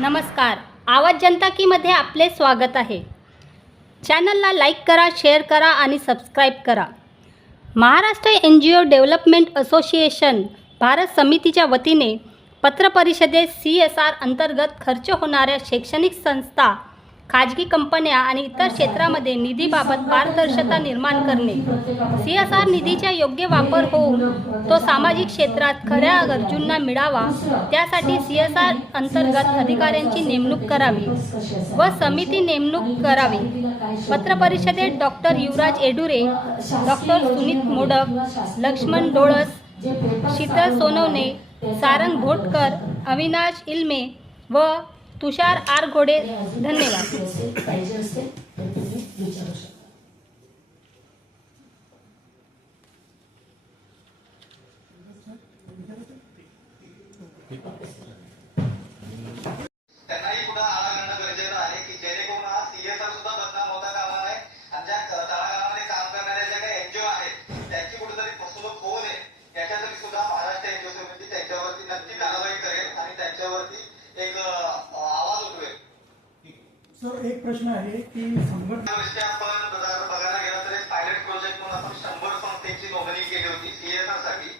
नमस्कार. आवाज जनता कीमध्ये आपले स्वागत आहे. चॅनलला लाईक करा, शेअर करा आणि सबस्क्राईब करा. Maharashtra NGO development association Bharat समितीच्या वतीने पत्रपरिषदेत CSR अंतर्गत खर्च होणाऱ्या शैक्षणिक संस्था, खाजगी कंपन्या आणि इतर क्षेत्रामध्ये निधीबाबत पारदर्शकता निर्माण करणे, CSR निधीचा योग्य वापर होऊन तो सामाजिक क्षेत्रात खऱ्या गरजूंना मिळावा, त्यासाठी CSR अंतर्गत अधिकाऱ्यांची नेमणूक करावी व समिती नेमणूक करावी. पत्रपरिषदेत डॉक्टर युवराज येडुरे, डॉक्टर सुनीत मोडक, लक्ष्मण डोळस, शीतल सोनवणे, सारंग भोटकर, अविनाश इल्मे व तुषार आर घोडे. धन्यवाद. त्यांनाही पुढे आळा घालणं गरजेचं आहे की जेणेकरून हा CSR सुद्धा बदनाम होता कामा नये आणि ज्या तळागाळामध्ये काम करणाऱ्या ज्या काही NGO आहेत त्यांची कुठेतरी फसवणूक होऊ नये याच्यासाठी सुद्धा महाराष्ट्र NGO समिती त्यांच्यावरती नक्की कारवाई करेल आणि त्यांच्यावरती एक आवाज उठवेल. सर, एक प्रश्न आहे की संघटना आपण बघायला गेला तर एक पायलट प्रोजेक्ट म्हणून आपण 100 संस्थेची नोंदणी केली होती CSR साठी,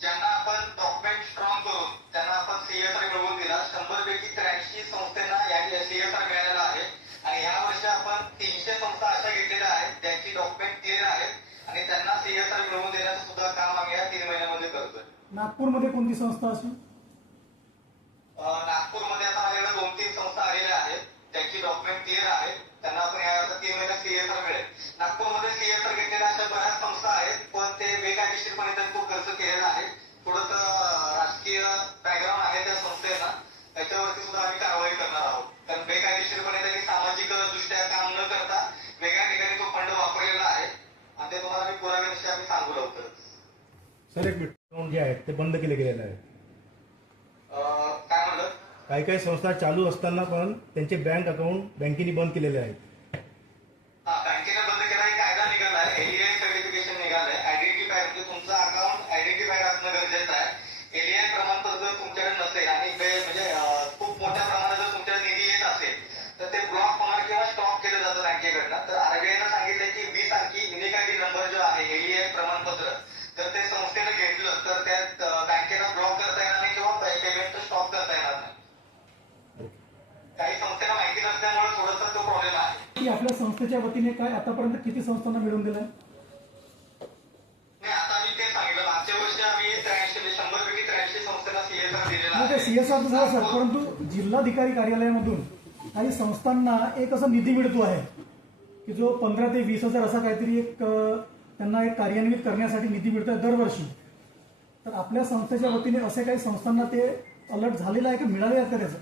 ज्यांना आपण डॉक्युमेंट स्ट्रॉंग करून त्यांना आपण CSR मिळवून दिला. 100 पैकी 83 संस्थांना CSR मिळालेला आहे आणि या वर्षी आपण 300 संस्था अशा घेतलेल्या आहेत ज्यांची डॉक्युमेंट क्लिअर आहेत आणि त्यांना CSR मिळवून देण्याचं सुद्धा काम आम्ही या 3 महिन्यामध्ये करतोय. नागपूरमध्ये कोणती संस्था असेल? नागपूरमध्ये आता माझ्याकडे 2-3 संस्था आलेल्या आहेत ज्यांची डॉक्युमेंट क्लिअर आहेत, त्यांना आपण या 3 महिन्यात CSR मिळेल. नागपूरमध्ये CSR घेतलेल्या अशा बऱ्याच संस्था आहेत पण ते बेकायदेशीरपणे त्यांनी खूप खर्च केलेला आहे. थोडंसं राजकीय बॅकग्राऊंड आहे त्या संस्थेला, त्याच्यावरती सुद्धा आम्ही कारवाई करणार आहोत. कारण बेकायदेशीरपणे त्यांनी सामाजिक दृष्ट्या काम न करता वेगळ्या ठिकाणी तो फंड वापरलेला आहे आणि ते तुम्हाला मी पुराव्याविषयी आम्ही सांगू लवकरच. सर, एक मिनिट, जे आहेत ते बंद केले गेलेले आहेत. काय म्हणलं? काही संस्था चालू असताना पण त्यांचे बँक अकाउंट बँकेने बंद केलेले आहेत. बँकेने बंद केला एक कायदा निघालाय, LEI सर्टिफिकेशन निघालंय. आयडेंटिफाय म्हणजे तुमचं अकाउंट आयडेंटिफाईड असणं गरजेचं आहे. LEI प्रमाणपत्र जर तुमच्याकडे नसेल आणि म्हणजे खूप मोठ्या प्रमाणात जर तुमच्याकडे निधी येत असेल तर ते ब्लॉक होणार किंवा स्टॉप केलं जातं बँकेकडनं. तर RBIनं सांगितलंय की 20 अंकी युनिक ID नंबर जो आहे LEI प्रमाणपत्र, तर ते संस्थेनं घेतलं तर त्यात बँकेला ब्लॉक करता येणार नाही किंवा पेमेंट स्टॉप करता येणार नाही. काही संस्थेला माहिती नसल्यामुळे थोडासा तो प्रॉब्लेम आहे. की आपल्या संस्थेच्या वतीने काय आतापर्यंत किती संस्थांना मिळवून दिलं? नाही, आता मी ते सांगितलं, मागच्या वर्षी आम्ही 100 पैकी 83 संस्थांना CSR दिलेला आहे. CSR झाला सर, परंतु जिल्हाधिकारी कार्यालयामधून काही संस्थांना एक असा निधी मिळतो आहे की जो 15 ते 20 हजार असा काहीतरी एक त्यांना एक कार्यान्वित करण्यासाठी निधी मिळतोय दरवर्षी. तर आपल्या संस्थेच्या वतीने असे काही संस्थांना ते अलर्ट झालेलं आहे की मिळाले आहेत का त्याचं?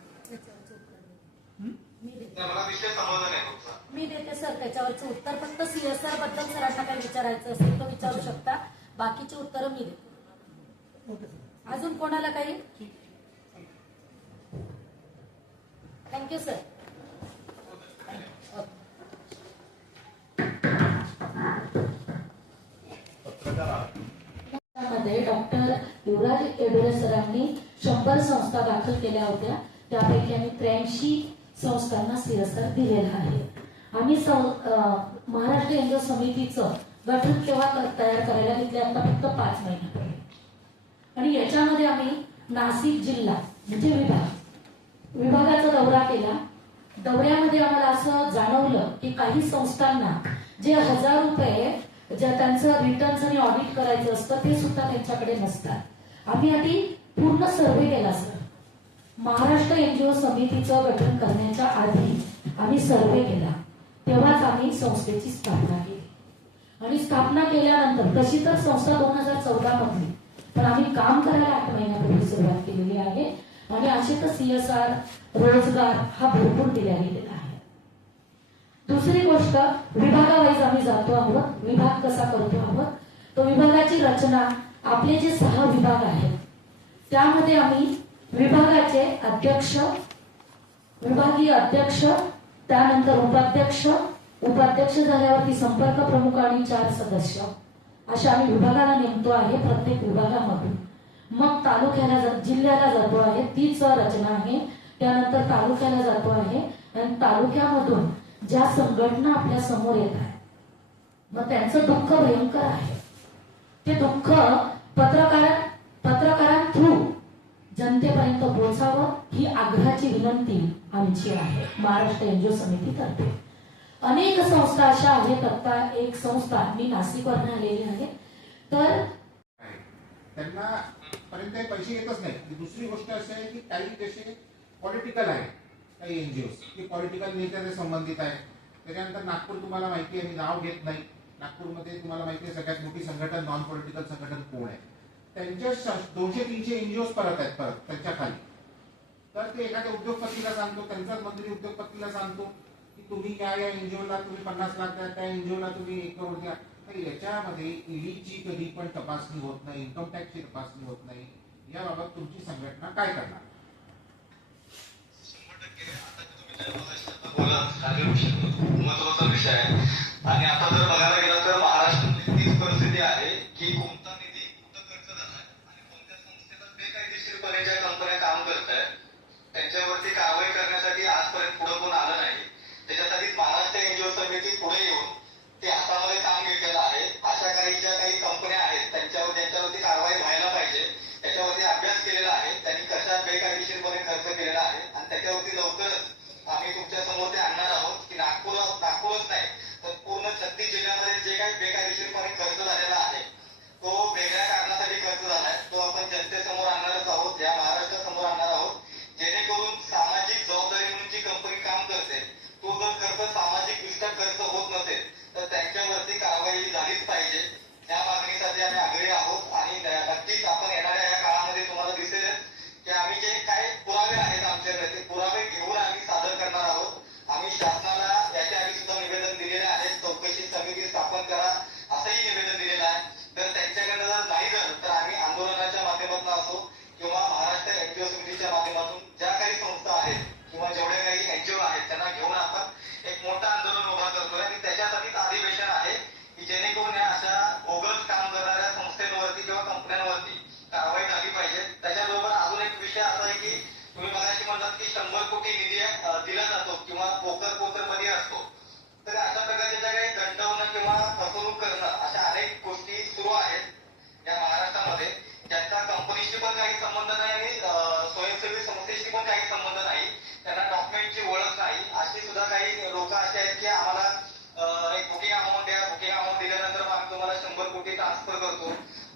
मला विषय समजला नाही तुमचा. मी देते सर त्याच्यावरचं उत्तर. फक्त CSR बद्दल सरांना काही विचारायचं असेल तर विचारू शकता, बाकीची उत्तरं मी देते. अजून कोणाला काही? Thank you sir. मध्ये डॉक्टर युवराज येडुरे सरांनी 100 संस्था दाखल केल्या होत्या, त्यापैकी आम्ही 83 संस्थांना CSR दिलेला आहे. आम्ही महाराष्ट्र NGO समितीचं गठन केव्हा तयार करायला घेतले? आता फक्त 5 महिन्यापूर्वी. आणि याच्यामध्ये आम्ही नाशिक जिल्हा म्हणजे विभागाचा दौरा केला. दौऱ्यामध्ये आम्हाला असं जाणवलं की काही संस्थांना जे 1000 रुपये ज्या त्यांचं रिटर्न्स आणि ऑडिट करायचं असतं ते सुद्धा त्यांच्याकडे नसतात. आम्ही आधी पूर्ण सर्व्हे केला सर. महाराष्ट्र NGO समितीचं गठन करण्याच्या आधी आम्ही सर्व्हे केला, तेव्हाच आम्ही संस्थेची स्थापना केली. आणि स्थापना केल्यानंतर तशी तर संस्था 2014 मधली, पण आम्ही काम करायला 8 महिन्यापूर्वी सुरुवात केलेली आहे. आणि असे तर CSR रोजगार हा भरपूर दिला गेलेला आहे. दुसरी गोष्ट, विभागावाईज आम्ही जातो आहोत. विभाग कसा करतो आहोत, तो विभागाची रचना, आपले जे 6 विभाग आहेत त्यामध्ये आम्ही विभागाचे अध्यक्ष, विभागीय अध्यक्ष, त्यानंतर उपाध्यक्ष झाल्यावरती संपर्क प्रमुख आणि 4 सदस्य अशा आम्ही विभागाला नेमतो आहे प्रत्येक विभागामधून. मग तालुक्याला जिल्ह्याला जातो आहे, तीच रचना आहे. त्यानंतर तालुक्याला जातो आहे आणि तालुक्यामधून ज्या संघटना आपल्या समोर येत आहेत मग त्यांचं दुःख भयंकर आहे. ते दुःख पत्रकारां थ्रू जनतेपर्यंत पोहोचावं ही आग्रहाची विनंती आमची आहे महाराष्ट्र एनजीओ समितीतर्फे. अनेक संस्था अशा आहेत. आता एक संस्था मी नाशिकवरून आलेली आहे तर त्यांना पर्यंत पैसे येतच नाही. दुसरी गोष्ट अशी आहे की काही जसे पॉलिटिकल आहे काही एनजीओ की पॉलिटिकल नेत्याने संबंधित आहे. त्याच्यानंतर नागपूर तुम्हाला माहिती आहे, मी नाव घेत नाही, नागपूरमध्ये तुम्हाला माहिती आहे सगळ्यात मोठी संघटन नॉन पॉलिटिकल संघटन कोण आहे. त्यांच्या 200-300 एनजीओ परत त्यांच्या खाली. तर ते एखाद्या उद्योगपतीला सांगतो, त्यांचाच मंत्री उद्योगपतीला सांगतो की तुम्ही या एनजीओला तुम्ही 50 लाख द्या, त्या एनजीओला तुम्ही 1 करोड द्या. तर याच्यामध्ये ईडीची कधी पण तपासणी होत नाही, इन्कम टॅक्सची तपासणी होत नाही. याबाबत तुमची संघटना काय करणार? महत्वाचा विषय आहे. आणि आता जर बघायला गेलं तर महाराष्ट्रामध्ये तीच परिस्थिती आहे की कोणता निधी कुठं खर्च झालाय आणि कोणत्या संस्थेला बेकायदेशीरपणे ज्या कंपन्या काम करत आहेत त्यांच्यावरती कारवाई करण्यासाठी आजपर्यंत पुढे कोण आलं नाही. त्याच्यासाठी महाराष्ट्र एनजीओ समिती पुढे येऊन ते हातामध्ये काम घेतलेलं आहे. अशा काही कंपन्या आहेत त्यांच्यावरती कारवाई व्हायला पाहिजे त्याच्यावरती अभ्यास केलेला आहे. त्यांनी कशा बेकायदेशीरपणे खर्च केलेला आहे आणि त्याच्यावरती लवकरच आम्ही तुमच्या समोर ते आणणार आहोत की नागपूरच नाही तर पूर्ण 36 जिल्ह्यामध्ये जे काही बेकायदेशीरपणे खर्च झालेला आहे तो वेगळ्या कारणासाठी खर्च झालाय तो आपण जनतेसमोर आणणारच आहोत, या महाराष्ट्रासमोर आणणार आहोत. जेणेकरून सामाजिक जबाबदारी म्हणून जी कंपनी काम करते तो जर खर्च सामाजिक दृष्ट्या खर्च होत नसेल तर त्यांच्यावरती कारवाई झालीच पाहिजे. या मागणीसाठी आम्ही आग्रही आहोत आणि नक्कीच आपण येणाऱ्या या काळामध्ये तुम्हाला दिसेलच की आम्ही जे काय पुरावे आहेत आमच्याकडे ते पुरावे घेऊन आम्ही सादर करणार आहोत. आम्ही शासनाला याच्या आधी सुद्धा निवेदन दिलेले आहे, चौकशी समिती स्थापन करा असंही निवेदन दिलेलं आहे. तर त्यांच्याकडे जर नाही झालं तर आम्ही आंदोलनाच्या माध्यमातून असो किंवा महाराष्ट्र एनजीओ समितीच्या माध्यमातून ज्या काही संस्था आहेत किंवा जेवढ्या काही एनजीओ आहेत त्यांना घेऊन आपण एक मोठं आंदोलन उभा करतोय आणि त्याच्यासाठीच अधिवेशन आहे की जेणेकरून या अशा बोगस काम करणाऱ्या संस्थांवरती किंवा कंपन्यांवरती कारवाई झाली पाहिजे. त्याच्याबरोबर अजून एक विषय असा आहे की तुम्ही मगाशी म्हणतात की 100 कोटी निधी दिला जातो किंवा पोकर मध्ये असतो. तर अशा प्रकारच्या ज्या काही दंडवणं किंवा फसवणूक करणं अशा अनेक गोष्टी सुरू आहेत या महाराष्ट्रामध्ये ज्यांचा कंपनीशी पण काही संबंध नाही आणि स्वयंसेवी संस्थेशी पण काही संबंध नाही. त्यांना डॉक्युमेंटची ओळख नाही. अशी सुद्धा काही लोक असे आहेत की आम्हाला एक बुकिंग अमाऊंट द्या, बुकिंग अमाऊंट दिल्यानंतर आम्ही तुम्हाला 100 कोटी ट्रान्सफर करतो.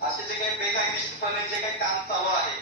असे जे काही बेकायदेशीरपणे जे काही काम चालू आहे